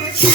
Yeah.